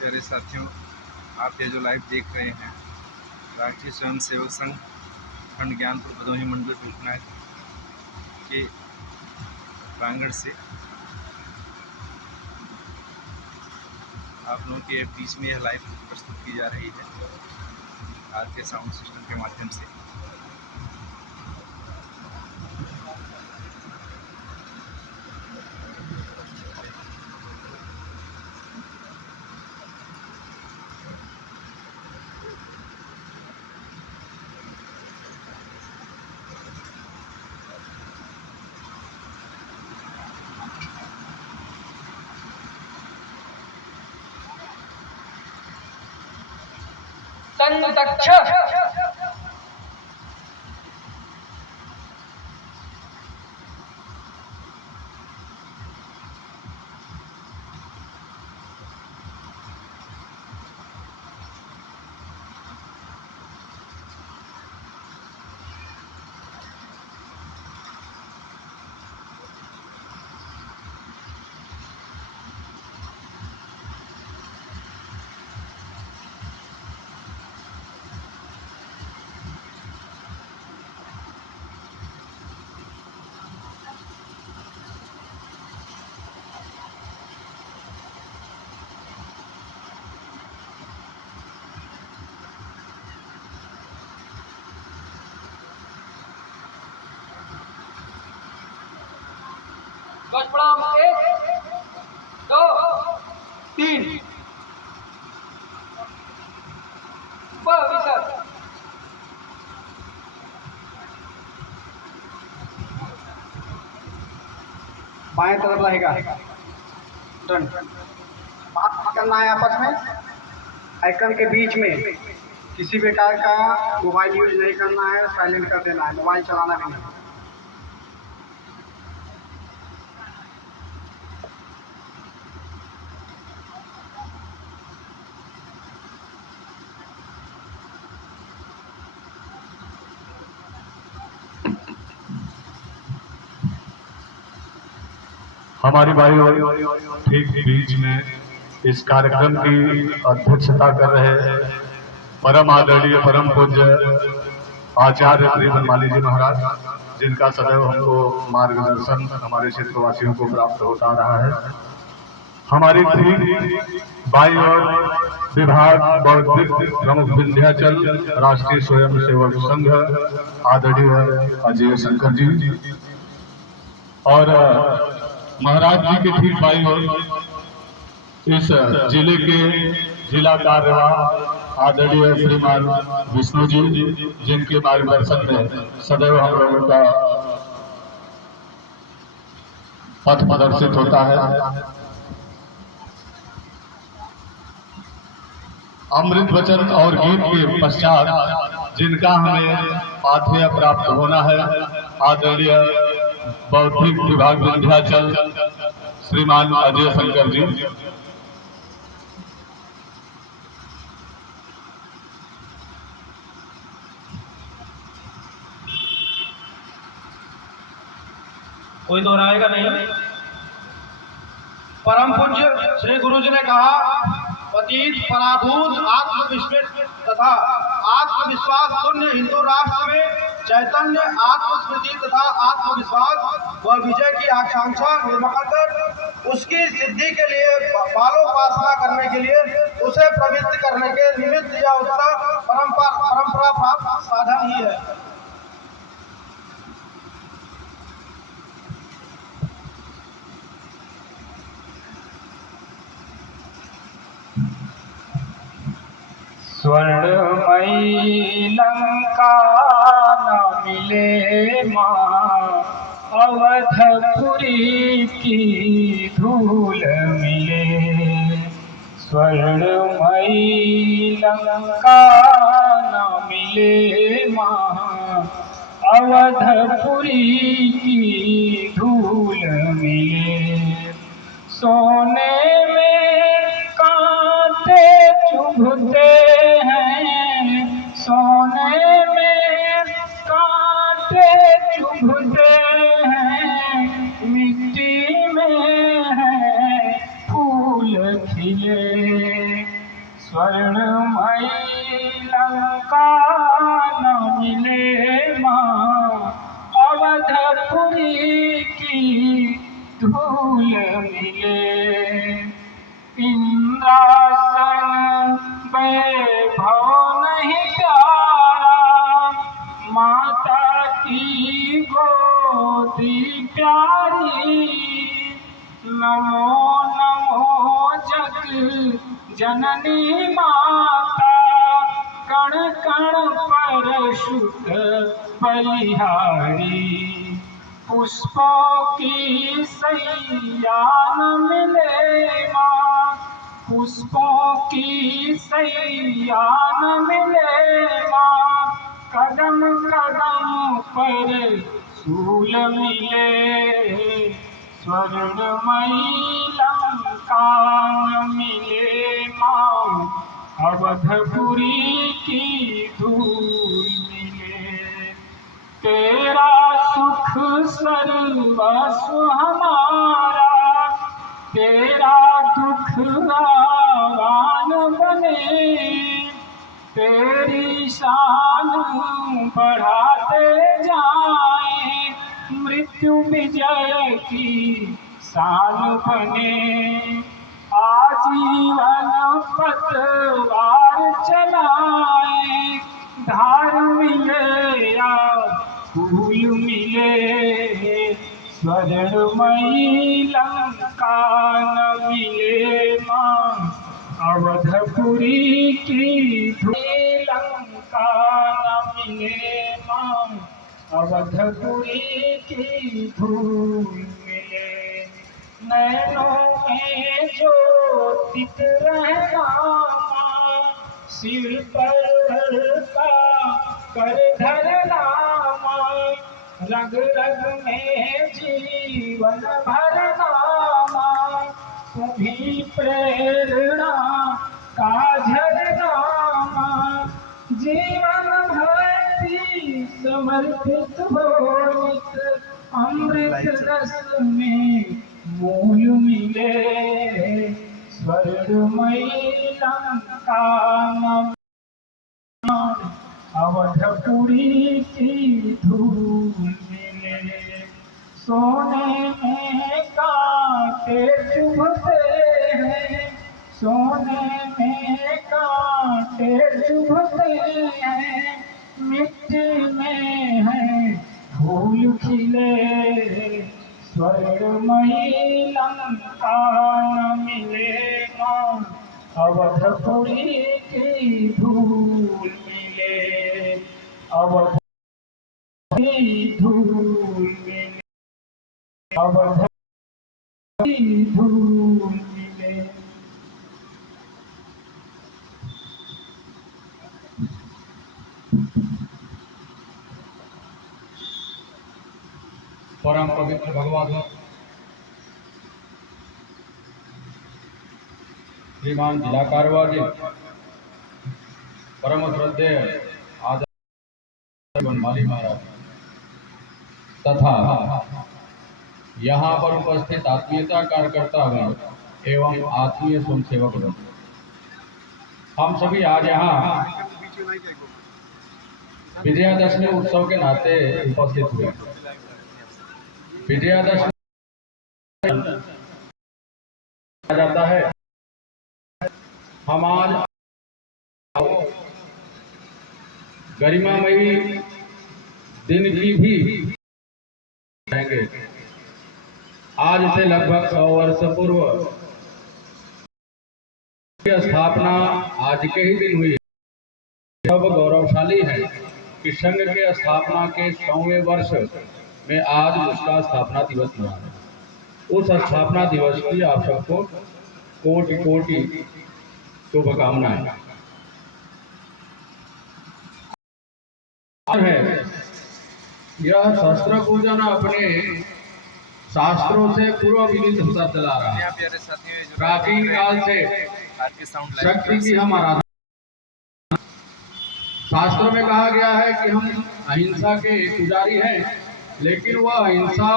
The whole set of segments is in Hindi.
प्यारे साथियों, आप ये जो लाइव देख रहे हैं राष्ट्रीय स्वयंसेवक संघ खंड ज्ञानपुर भदोही मंडल पिलखनायत के प्रांगण से आप लोगों के बीच में यह लाइव प्रस्तुत की जा रही है आज के साउंड सिस्टम के माध्यम से। दक्ष प्रणाम 1 2 3 सर बाएं तरफ रहेगा। डन। बात करना है आपस में, आइकन के बीच में किसी प्रकार का मोबाइल यूज नहीं करना है, साइलेंट कर देना है, मोबाइल चलाना भी नहीं। हमारी भाई ठीक बीच में इस कार्यक्रम की अध्यक्षता कर रहे परम आदरणीय परम पूज्य आचार्य श्री बनमाली जी महाराज, जिनका सदैव हमको मार्गदर्शन हमारे क्षेत्रवासियों को प्राप्त होता रहा है। हमारी ठीक बाई और विभाग बौद्धिक प्रमुख विंध्याचल राष्ट्रीय स्वयंसेवक संघ आदरणीय अजय शंकर जी और महाराज जी के ठीक बाई और इस जिले के जिला कार्यवाह आदरणीय श्रीमान विष्णु जी, जिनके मार्गदर्शन में सदैव हम लोगों का पथ प्रदर्शित होता है। अमृत वचन और गीत के पश्चात जिनका हमें पाथेय प्राप्त होना है, आदरणीय बौद्धिक विभाग विंध्याचल श्रीमान अजय शंकर जी। कोई दोहराएगा नहीं। परम पूज्य श्री गुरु जी ने कहा, पतित पराभूत आत्मविश्वास तथा आत्मविश्वास शून्य हिंदू राष्ट्र में चैतन्य आत्मस्मृति तथा आत्मविश्वास व विजय की आकांक्षा निर्माण कर उसकी सिद्धि के लिए बालोपासना करने के लिए उसे प्रवृत्त करने के निमित्त या उसका परंपरा प्राप्त साधन ही है। स्वर्णमयी लंका न मिले माँ, अवधपुरी की धूल मिले। स्वर्णमयी लंका न मिले माँ, अवधपुरी की धूल मिले। सोने में कांटे चुभते हैं, सोने में कांटे चुभते हैं, मिट्टी में है फूल खिले। माँ अवधपुरी की धूल मिले। इंद्रासन वैभव नहीं प्यारा, माता की गोदी प्यारी। नमो नमो जग जननी माता, कण कण पर शुद्ध बलिहारी। पुष्पों की सैया न मिले माँ, पुष्पों की सैया न मिले माँ। कदम कदम पर सूल मिले, स्वर्णमयी लंका न मिले माँ। अवधपुरी की धूल मिले। तेरा सुख सर्वस्व हमारा, तेरा दुख आवान बने। तेरी शान बढ़ाते जाएं, मृत्यु विजय की शान बने। आजीवन पतवार चलाएं, धार मिले या फूल मिले। स्वर्णमयी लंका न मिले माँ, अवधपुरी की धूल। लंका न मिले माँ, अवधपुरी की धूल मिले। नैनों में ज्योतित रहना माँ, सिर पर का कर धरना माँ। रग रग में जीवन भरना माँ, तुम्हीं प्रेरणा का झरना माँ। जीवन भर समर्पित हो नित, अमृत रस में मूल मिले। स्वर्णमयी लंका न अवधपुरी की धूल मिले। सोने में कांटे चुभते हैं, सोने में कांटे चुभते हैं। मिट्टी में है फूल खिले। स्वर्णमयी लंका न मिले माँ, अवधपुरी की धूल मिले। अवध की धूल मिले, अवध की धूल मिले। परम पवित्र भगवान श्रीमान जिला कारवार जी, परम श्रद्धेय आदरणीय बनमाली महाराज तथा यहाँ पर उपस्थित आत्मीयता कार्यकर्तागण एवं आत्मीय स्वयंसेवकगण, हम सभी आज यहाँ विजयादशमी उत्सव के नाते उपस्थित हुए। विजयादशमी जाता है, हम आज गरिमामयी दिन की भी रहेंगे। आज से लगभग 100 वर्ष पूर्व की स्थापना आज के ही दिन हुई। सब गौरवशाली है कि संघ के स्थापना के 100वें वर्ष में आज उसका स्थापना दिवस मना है। उस स्थापना दिवस की आप सबको कोटि कोटि शुभकामनाएं। यह शस्त्र पूजन अपने शास्त्रों से पूर्व विदित होता चला रहा है। प्राचीन काल से शक्ति की हम आराधना। शास्त्रों में कहा गया है कि हम अहिंसा के पुजारी हैं, लेकिन वह अहिंसा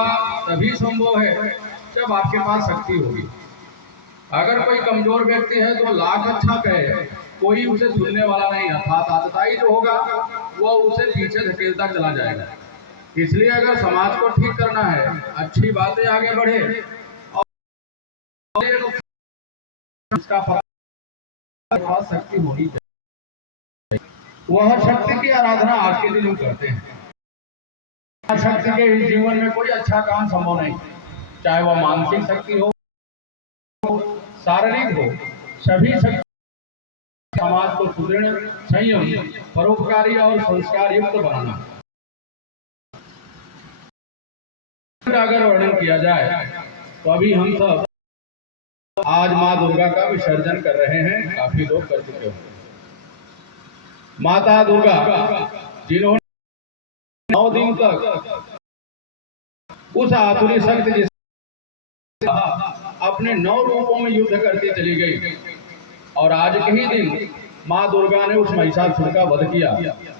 तभी संभव है जब आपके पास शक्ति होगी। अगर कोई कमजोर व्यक्ति है तो लाख अच्छा कहे, कोई उसे सुनने वाला नहीं, अर्थात आतताई जो होगा वह उसे पीछे धकेलता चला जाएगा। इसलिए अगर समाज को ठीक करना है, अच्छी बातें आगे बढ़े और इसका पास शक्ति होनी चाहिए। वह शक्ति की आराधना आज के दिन हम करते हैं। शक्ति के इस जीवन में कोई अच्छा काम संभव नहीं, चाहे वह मानसिक शक्ति हो, शारीरिक हो, सभी शक्ति समाज को सुदृढ़, संयम, परोपकारी और संस्कार युक्त बनाना। अगर वर्णन किया जाए तो अभी हम सब आज माँ दुर्गा का विसर्जन कर रहे हैं, काफी लोग कर चुके हो। माता दुर्गा जिन्होंने 9 दिन तक उस आसुरी शक्ति जिस अपने 9 रूपों में युद्ध करती चली गई, और आज के ही दिन माँ दुर्गा ने उस महिषासुर का वध किया,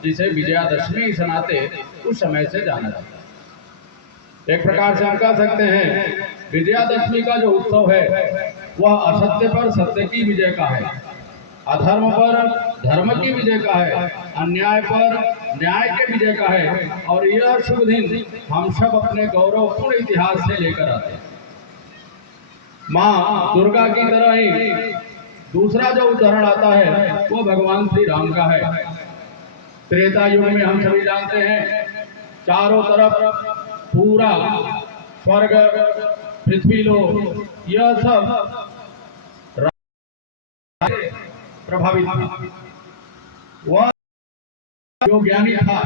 जिसे विजयादशमी इस नाते उस समय से जाना जाता है। एक प्रकार से हम कह सकते हैं विजयादशमी का जो उत्सव है वह असत्य पर सत्य की विजय का है, अधर्म पर धर्म की विजय का है, अन्याय पर न्याय के विजय का है। और यह शुभ दिन हम सब अपने गौरवपूर्ण इतिहास से लेकर आते हैं। माँ दुर्गा की तरह ही दूसरा जो उदाहरण आता है वो भगवान श्री राम का है। त्रेता युग में हम सभी जानते हैं चारों तरफ पूरा स्वर्ग, पृथ्वी लोक, यह सब प्रभावित था। वह जो ज्ञानी था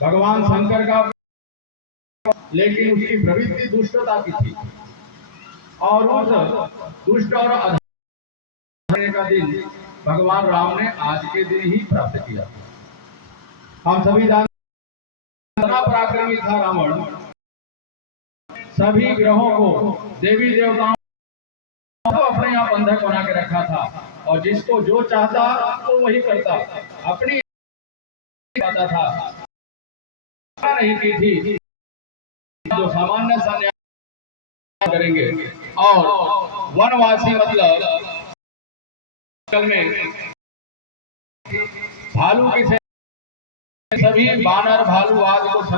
भगवान शंकर का, लेकिन उसकी प्रवृत्ति दुष्टता की थी, और उस दुष्ट और अधर्म का दिन भगवान राम ने आज के दिन ही प्राप्त किया। हम सभी जानते पराक्रमी था रावण, सभी ग्रहों को, देवी देवताओं को अपने यहाँ बंधक बना के रखा था, और जिसको जो चाहता वो वही करता, अपनी पाता था, नहीं की थी जो सामान्य सन्यासी करेंगे। और वनवासी मतलब में भालू की सभी बानर भालू आदि को,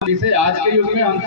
जिसे आज के युग में हम